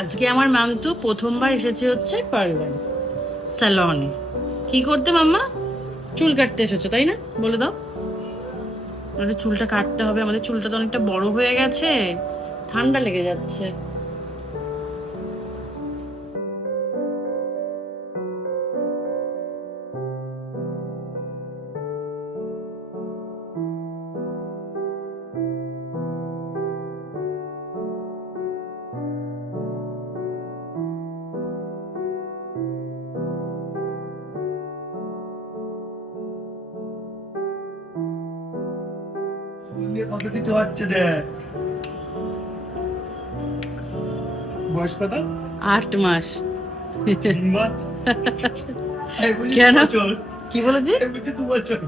আজকে আমার মামতু প্রথমবার এসেছে হচ্ছে পার্লার স্যালনে। কি করতে মাম্মা? চুল কাটতে এসেছো তাই না? বলে দাও। আমাদের চুলটা কাটতে হবে, আমাদের চুলটা তো অনেকটা বড় হয়ে গেছে, ঠান্ডা লেগে যাচ্ছে। কত কিছু হচ্ছে রে। বয়স কত? 8 মাস। 3 মাস। আমি বলি কেন? 2 বছর। কি বলেছি? আমি বলছি 2 বছর।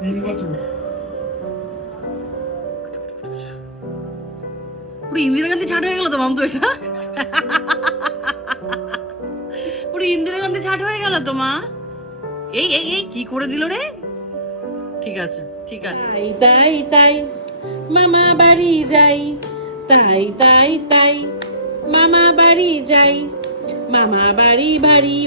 3 বছর। পুরো ইন্দিরা গান্ধী ছাট হয়ে গেল তো মামতু, এটা পুরো ইন্দিরা গান্ধী ছাট হয়ে গেল তো মা। এই এই এই কি করে দিল রে? ঠিক আছে ঠিক আছে। তাই তাই তাই মামা বাড়ি যাই, তাই তাই তাই মামা বাড়ি যাই, মামা বাড়ি ভারী